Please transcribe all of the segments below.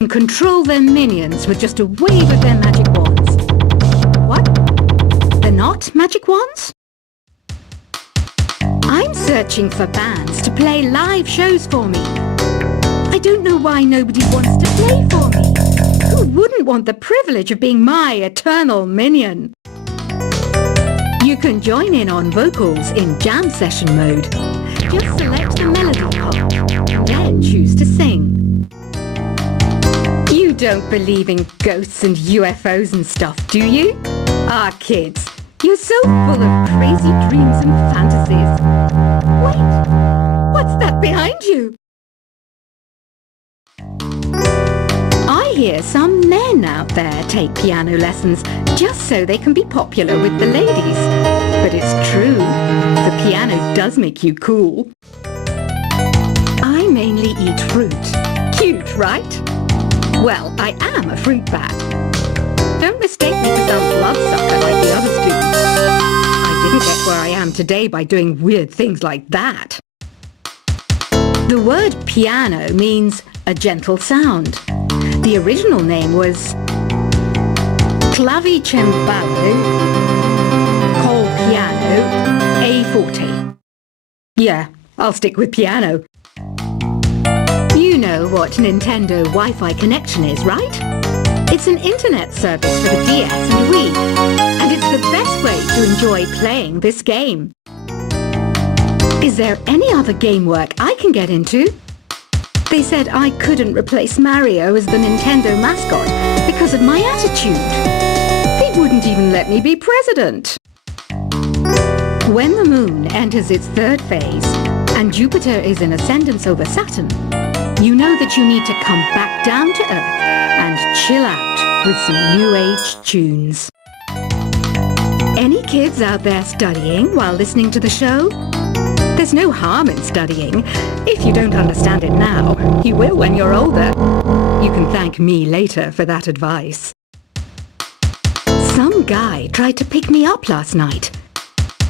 can control their minions with just a wave of their magic wands. What? They're not magic wands? I'm searching for bands to play live shows for me. I don't know why nobody wants to play for me. Who wouldn't want the privilege of being my eternal minion? You can join in on vocals in jam session mode. Just select the melody hop, and then choose to sing. You don't believe in ghosts and UFOs and stuff, do you? Ah, kids, you're so full of crazy dreams and fantasies. Wait, what's that behind you? I hear some men out there take piano lessons just so they can be popular with the ladies. But it's true, the piano does make you cool. I mainly eat fruit. Cute, right? Well, I am a fruit bat. Don't mistake me for some bloodsucker like the other students. I didn't get where I am today by doing weird things like that. The word piano means a gentle sound. The original name was clavicembalo col piano a forte. Yeah, I'll stick with piano. You know what Nintendo Wi-Fi connection is, right? It's an internet service for the DS and Wii, and it's the best way to enjoy playing this game. Is there any other game work I can get into? They said I couldn't replace Mario as the Nintendo mascot because of my attitude. They wouldn't even let me be president. When the moon enters its third phase and Jupiter is in ascendance over Saturn, you know that you need to come back down to Earth and chill out with some new age tunes. Any kids out there studying while listening to the show? There's no harm in studying. If you don't understand it now, you will when you're older. You can thank me later for that advice. Some guy tried to pick me up last night.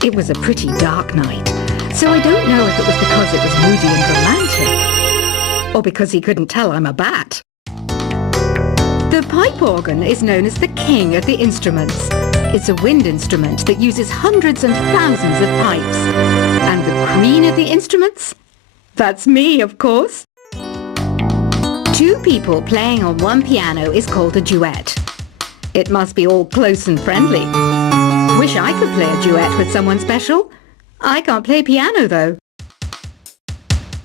It was a pretty dark night, so I don't know if it was because it was moody and romantic, or because he couldn't tell I'm a bat. The pipe organ is known as the king of the instruments. It's a wind instrument that uses hundreds and thousands of pipes. And the queen of the instruments? That's me, of course. Two people playing on one piano is called a duet. It must be all close and friendly. Wish I could play a duet with someone special. I can't play piano, though.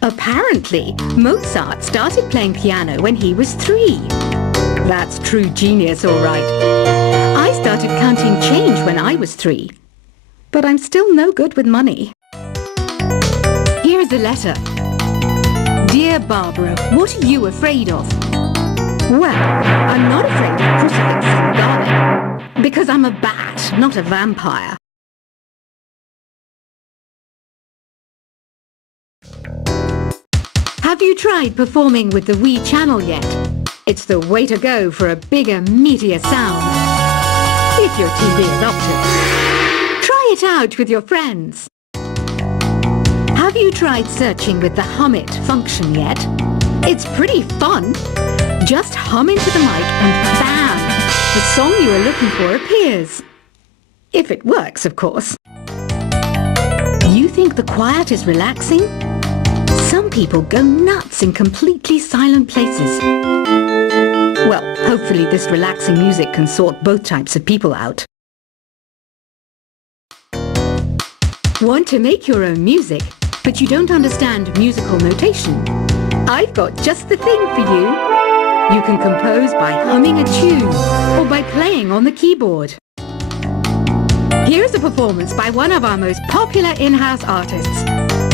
Apparently, Mozart started playing piano when he was 3. That's true genius, all right. I started counting change when I was 3. But I'm still no good with money. Here's a letter. Dear Barbara, what are you afraid of? Well, I'm not afraid of crucifix and garlic, because I'm a bat, not a vampire. Have you tried performing with the Wii channel yet? It's the way to go for a bigger, meatier sound. If your TV is up to it. Try it out with your friends. Have you tried searching with the hum it function yet? It's pretty fun. Just hum into the mic and bam! The song you are looking for appears. If it works, of course. You think the quiet is relaxing? Some people go nuts in completely silent places. Well, hopefully this relaxing music can sort both types of people out. Want to make your own music, but you don't understand musical notation? I've got just the thing for you. You can compose by humming a tune or by playing on the keyboard. Here's a performance by one of our most popular in-house artists.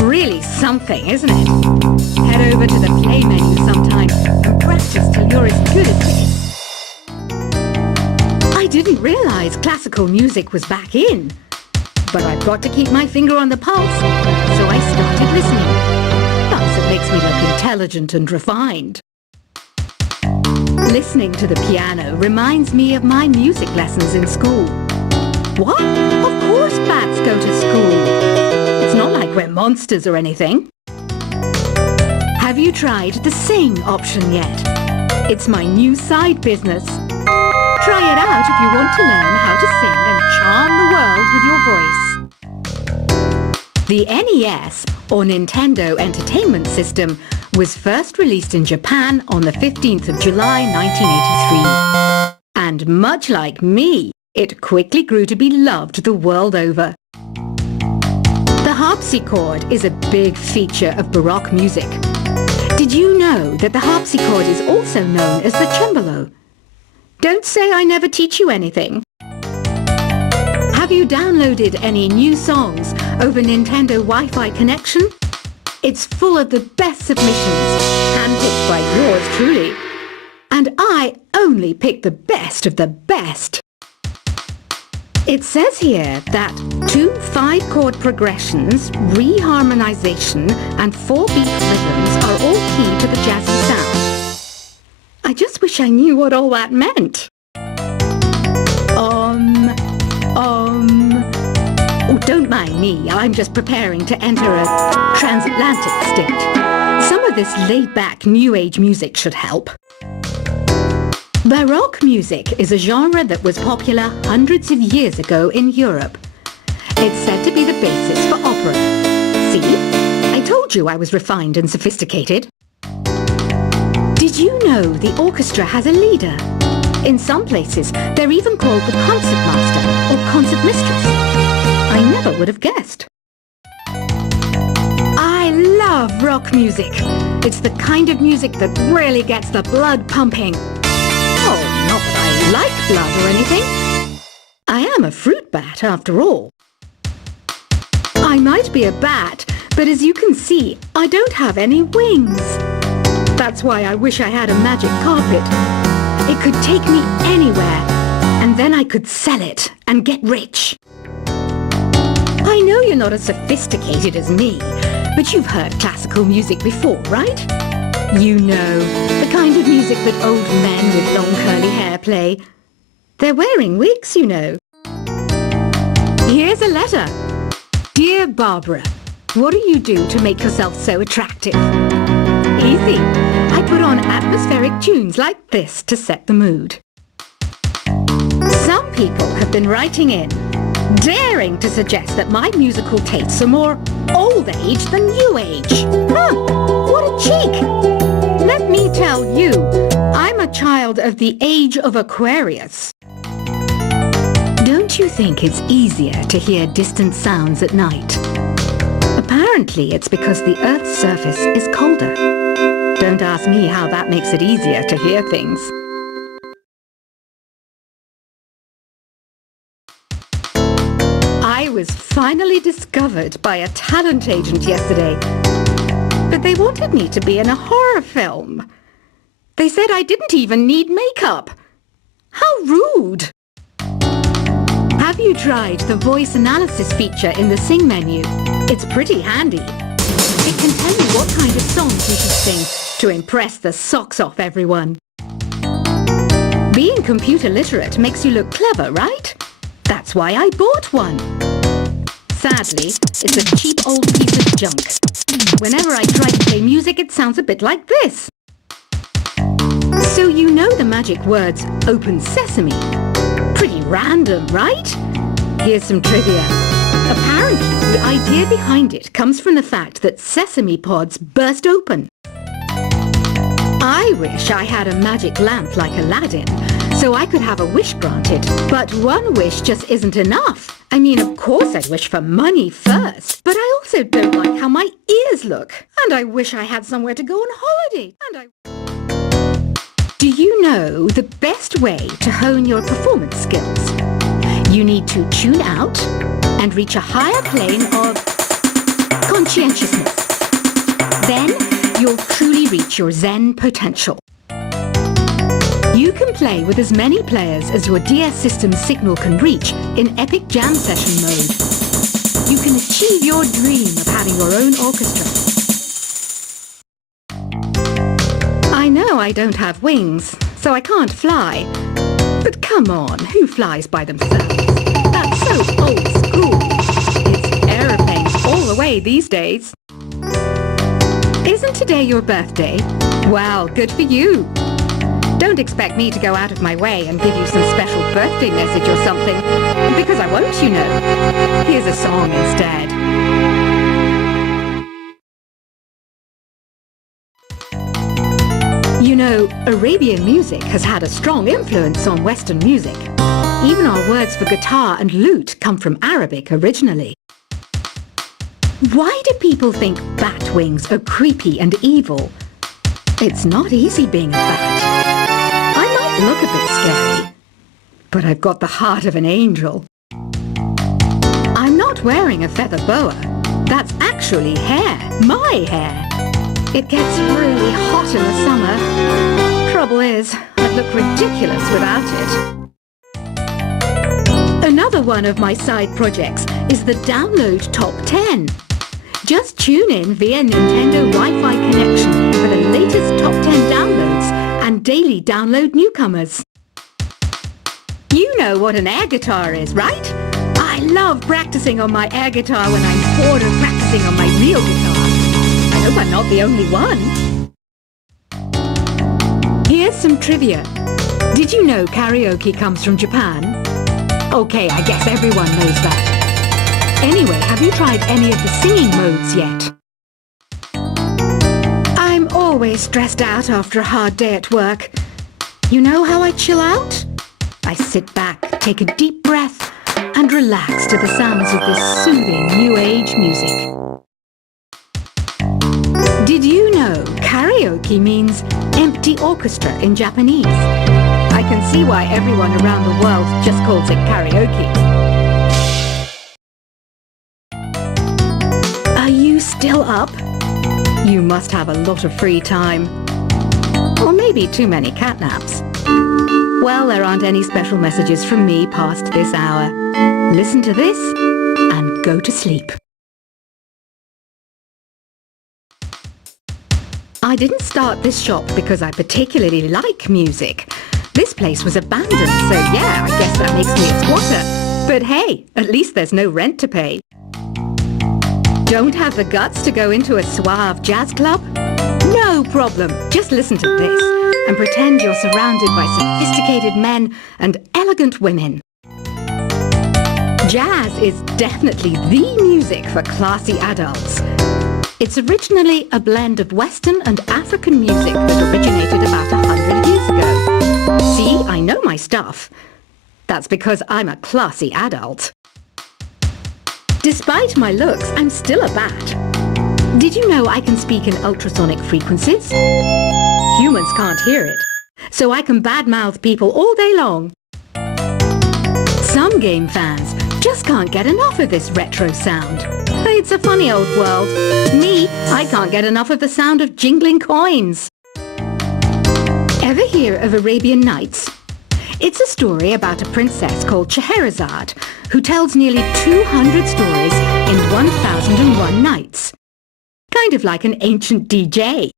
Really something, isn't it? Head over to the play menu sometime and practice till you're as good as this. I didn't realize classical music was back in. But I've got to keep my finger on the pulse, so I started listening. Plus, it makes me look intelligent and refined. Listening to the piano reminds me of my music lessons in school. What? Of course bats go to school. It's not like we're monsters or anything. Have you tried the sing option yet? It's my new side business. Try it out if you want to learn how to sing and charm the world with your voice. The NES, or Nintendo Entertainment System, was first released in Japan on the 15th of July 1983. And much like me, it quickly grew to be loved the world over. The harpsichord is a big feature of Baroque music. Did you know that the harpsichord is also known as the cembalo? Don't say I never teach you anything. Have you downloaded any new songs over Nintendo Wi-Fi connection? It's full of the best submissions, handpicked by yours truly. And I only pick the best of the best. It says here that 2 5-chord progressions, reharmonization, and 4-beat rhythms are all key to the jazzy sound. I just wish I knew what all that meant. Oh, don't mind me. I'm just preparing to enter a transatlantic state. Some of this laid-back New Age music should help. Baroque music is a genre that was popular hundreds of years ago in Europe. It's said to be the basis for opera. See? I told you I was refined and sophisticated. Did you know the orchestra has a leader? In some places, they're even called the concertmaster or concertmistress. I never would have guessed. I love rock music. It's the kind of music that really gets the blood pumping. Oh, not that I like blood or anything. I am a fruit bat, after all. I might be a bat, but as you can see, I don't have any wings. That's why I wish I had a magic carpet. It could take me anywhere, and then I could sell it and get rich. I know you're not as sophisticated as me, but you've heard classical music before, right? You know, the kind of music that old men with long curly hair play. They're wearing wigs, you know. Here's a letter. Dear Barbara, what do you do to make yourself so attractive? Easy. I put on atmospheric tunes like this to set the mood. Some people have been writing in, daring to suggest that my musical tastes are more old age than new age. Huh, what a cheek! Let me tell you, I'm a child of the age of Aquarius. Don't you think it's easier to hear distant sounds at night? Apparently it's because the Earth's surface is colder. Don't ask me how that makes it easier to hear things. I was finally discovered by a talent agent yesterday. But they wanted me to be in a horror film. They said I didn't even need makeup. How rude! Have you tried the voice analysis feature in the Sing menu? It's pretty handy. It can tell you what kind of songs you should sing to impress the socks off everyone. Being computer literate makes you look clever, right? That's why I bought one. Sadly, it's a cheap old piece of junk. Whenever I try to play music, it sounds a bit like this. So you know the magic words, open sesame. Pretty random, right? Here's some trivia. Apparently, the idea behind it comes from the fact that sesame pods burst open. I wish I had a magic lamp like Aladdin, so I could have a wish granted. But one wish just isn't enough. I mean, of course I'd wish for money first, but I also don't like how my ears look. And I wish I had somewhere to go on holiday. Do you know the best way to hone your performance skills? You need to tune out and reach a higher plane of conscientiousness. Then you'll truly reach your Zen potential. You can play with as many players as your DS system's signal can reach in epic jam session mode. You can achieve your dream of having your own orchestra. I know I don't have wings, so I can't fly. But come on, who flies by themselves? That's so old school. It's aeroplanes all the way these days. Isn't today your birthday? Well, good for you. Don't expect me to go out of my way and give you some special birthday message or something, because I won't, you know. Here's a song instead. You know, Arabian music has had a strong influence on Western music. Even our words for guitar and lute come from Arabic originally. Why do people think bat wings are creepy and evil? It's not easy being a bat. I might look a bit scary, but I've got the heart of an angel. I'm not wearing a feather boa. That's actually hair, my hair. It gets really hot in the summer. Trouble is, I'd look ridiculous without it. Another one of my side projects is the Download Top 10. Just tune in via Nintendo Wi-Fi connection for the latest top 10 downloads and daily download newcomers. You know what an air guitar is, right? I love practicing on my air guitar when I'm bored of practicing on my real guitar. I hope I'm not the only one. Here's some trivia. Did you know karaoke comes from Japan? Okay, I guess everyone knows that. Anyway, have you tried any of the singing modes yet? I'm always stressed out after a hard day at work. You know how I chill out? I sit back, take a deep breath, and relax to the sounds of this soothing new age music. Did you know karaoke means empty orchestra in Japanese? I can see why everyone around the world just calls it karaoke. Are you still up? You must have a lot of free time. Or maybe too many catnaps. Well, there aren't any special messages from me past this hour. Listen to this and go to sleep. I didn't start this shop because I particularly like music. This place was abandoned, so yeah, I guess that makes me a squatter. But hey, at least there's no rent to pay. Don't have the guts to go into a suave jazz club? No problem. Just listen to this and pretend you're surrounded by sophisticated men and elegant women. Jazz is definitely the music for classy adults. It's originally a blend of Western and African music that originated about 100 years ago. See, I know my stuff. That's because I'm a classy adult. Despite my looks, I'm still a bat. Did you know I can speak in ultrasonic frequencies? Humans can't hear it, so I can badmouth people all day long. Some game fans just can't get enough of this retro sound. It's a funny old world. Me, I can't get enough of the sound of jingling coins. Ever hear of Arabian Nights? It's a story about a princess called Scheherazade who tells nearly 200 stories in 1001 nights. Kind of like an ancient DJ.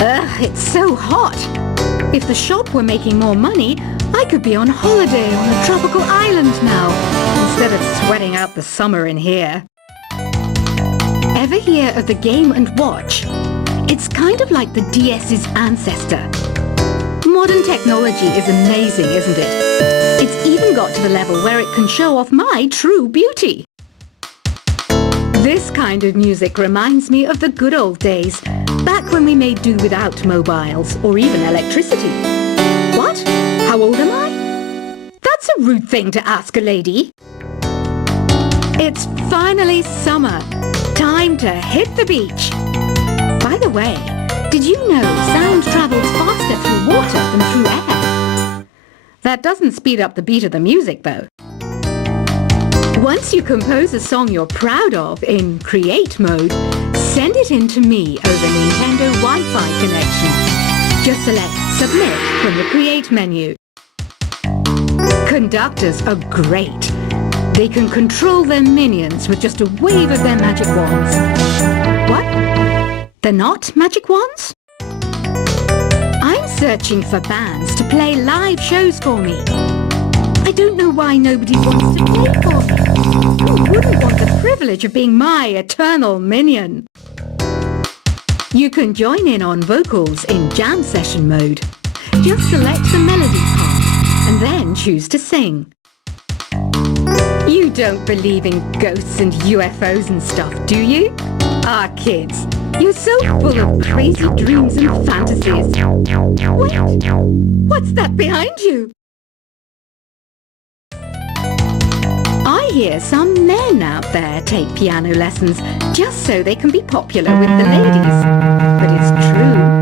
Ugh, it's so hot. If the shop were making more money, I could be on holiday on a tropical island now, instead of sweating out the summer in here. Ever hear of the Game & Watch? It's kind of like the DS's ancestor. Modern technology is amazing, isn't it? It's even got to the level where it can show off my true beauty. This kind of music reminds me of the good old days, back when we made do without mobiles or even electricity. What? How old am I? That's a rude thing to ask a lady. It's finally summer. Time to hit the beach. By the way, did you know sound travels faster through water than through air? That doesn't speed up the beat of the music, though. Once you compose a song you're proud of in create mode, send it in to me over Nintendo Wi-Fi connection. Just select Submit from the Create menu. Conductors are great. They can control their minions with just a wave of their magic wands. What? They're not magic wands? I'm searching for bands to play live shows for me. I don't know why nobody wants to play for me. Who wouldn't want the privilege of being my eternal minion? You can join in on vocals in jam session mode. Just select the melody part and then choose to sing. You don't believe in ghosts and UFOs and stuff, do you? Ah, kids, you're so full of crazy dreams and fantasies. Wait, what's that behind you? I hear some men out there take piano lessons just so they can be popular with the ladies. But it's true.